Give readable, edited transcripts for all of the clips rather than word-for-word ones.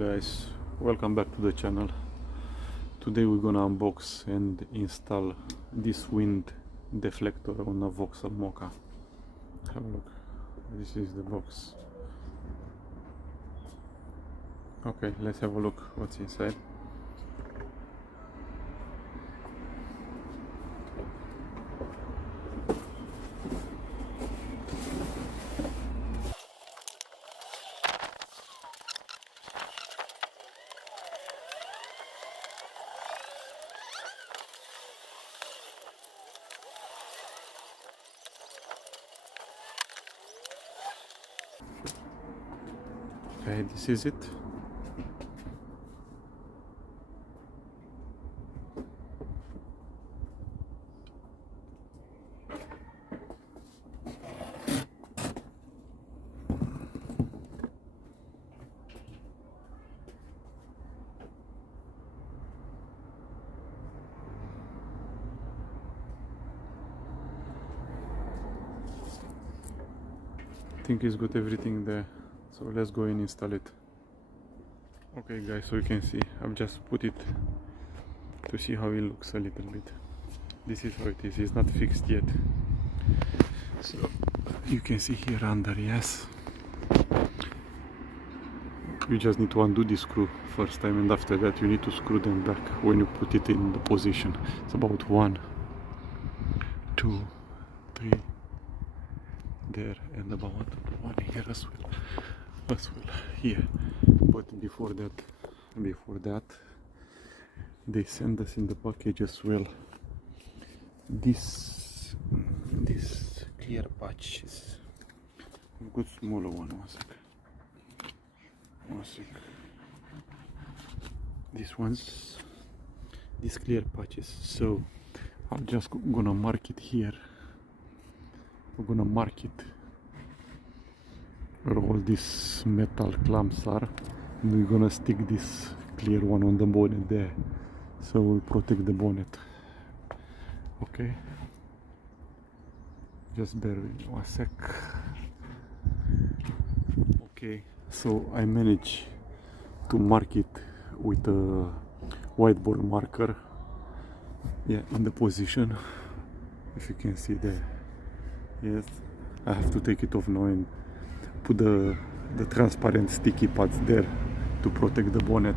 guys, welcome back to the channel. Today we're gonna unbox and install this wind deflector on a Vauxhall Mokka. Have a look. This is the box. Okay, let's have a look what's inside. Okay, this is it. I think it's got everything there, so let's go and install it. Okay guys, so you can see I've just put it to see how it looks a little bit. This is how it is. It's not fixed yet, so you can see here under, yes, you just need to undo this screw first time, and after that you need to screw them back when you put it in the position. It's about 1, 2, 3 there, and about 1 here as well here. But before that they send us in the package as well this clear patches. I've got smaller one. One sec. These clear patches, so I'm just gonna mark it here. We're gonna mark it where all these metal clamps are, and we're gonna stick this clear one on the bonnet there, so we'll protect the bonnet. Okay, just bear with me 1 sec. Okay, so I managed to mark it with a whiteboard marker, yeah, in the position, if you can see there. Yes, I have to take it off now and put the transparent sticky pads there to protect the bonnet.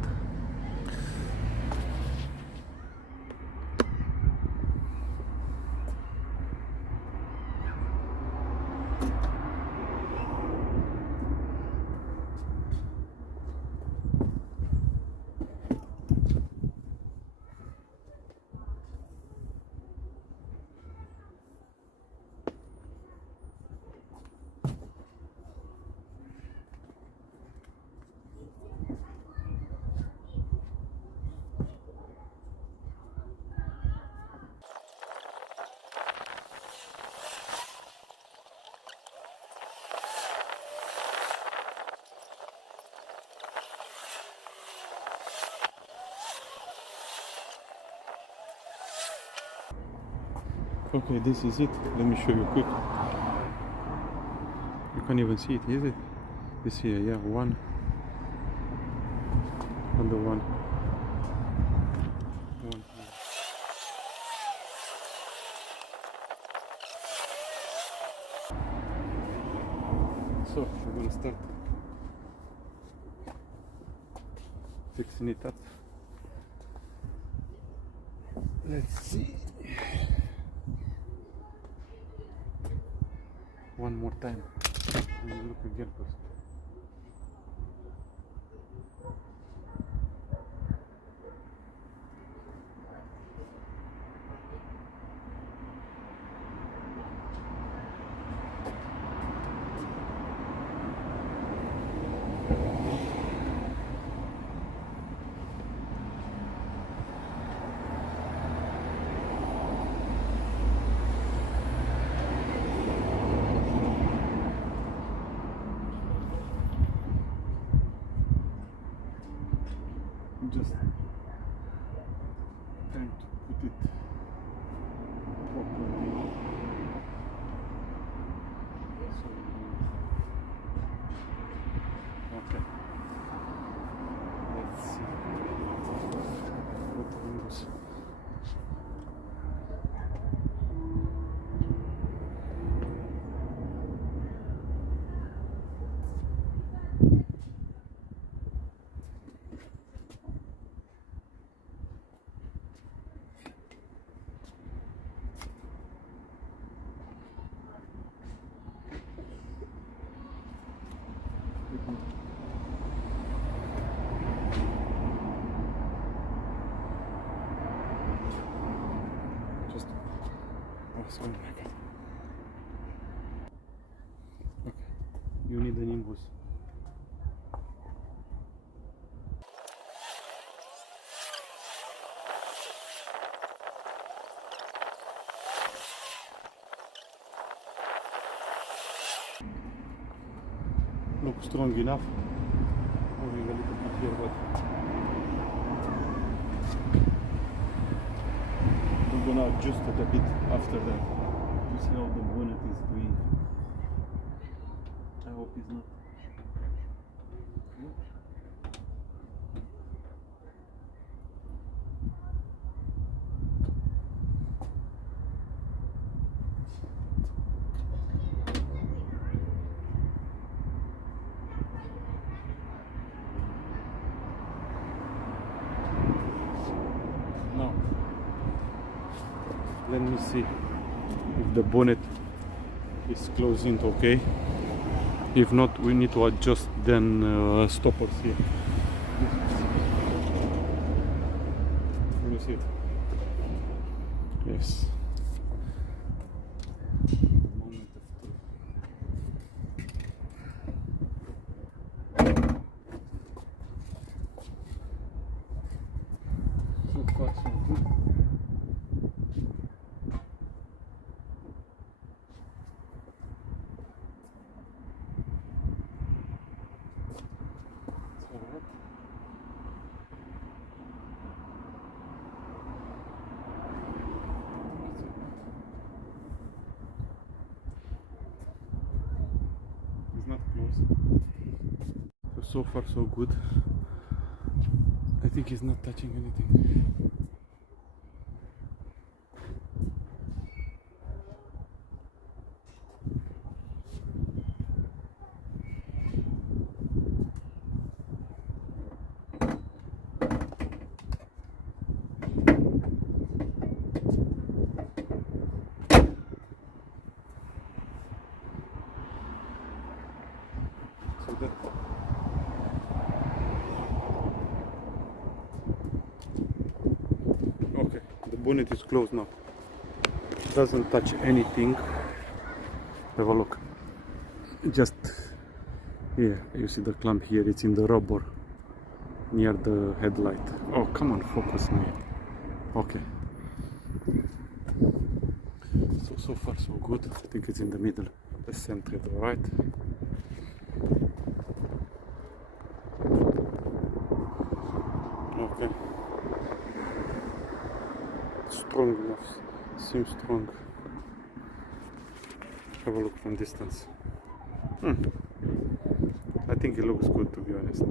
Okay, this is it. Let me show you quick. You can't even see it, is it? This here, yeah, 1 under 1. So we're gonna start fixing it up. Let's see. One more time. Let me look again first. Just trying to put it properly. So, okay. Oh my god. Okay, you need an nimbus. Looks strong enough. Moving a little bit here, but I'm gonna adjust it a bit after that to see how the bonnet is doing. I hope it's not. Let me see if the bonnet is closing okay. If not, we need to adjust then stoppers here. Can you see it? Yes. So far so good. Not close. So far so good. I think he's not touching anything. Okay, the bonnet is closed now. Doesn't touch anything. Have a look. Just here, you see the clamp here, it's in the rubber near the headlight. Oh, come on, focus me. Okay. So far so good. I think it's in the middle. The center, right? Okay. Strong enough. Seems strong. Have a look from distance. I think it looks good, to be honest.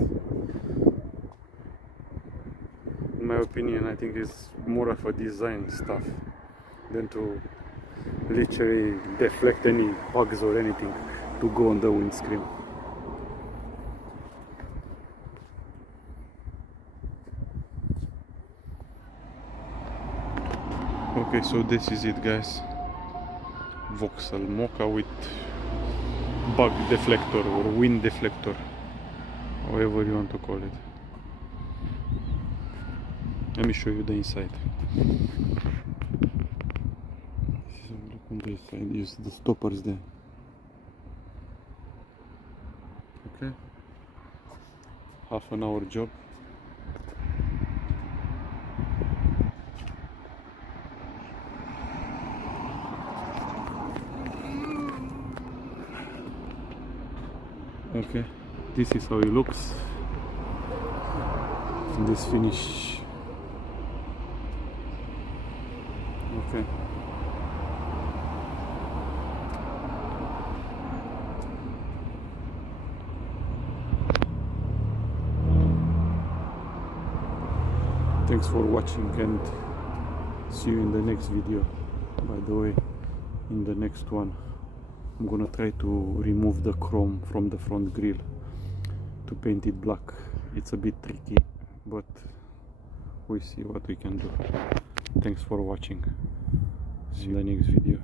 In my opinion, I think it's more of a design stuff than to literally deflect any bugs or anything to go on the windscreen. Okay, so this is it, guys. Vauxhall Mokka with bug deflector or wind deflector, however you want to call it. Let me show you the inside. Look on the inside, you see the stoppers there. Okay, half an hour job. Okay, this is how it looks in this finish. Okay. Thanks for watching and see you in the next video. By the way, in the next one I'm gonna try to remove the chrome from the front grille to paint it black. It's a bit tricky, but we see what we can do. Thanks for watching. See you in the next video.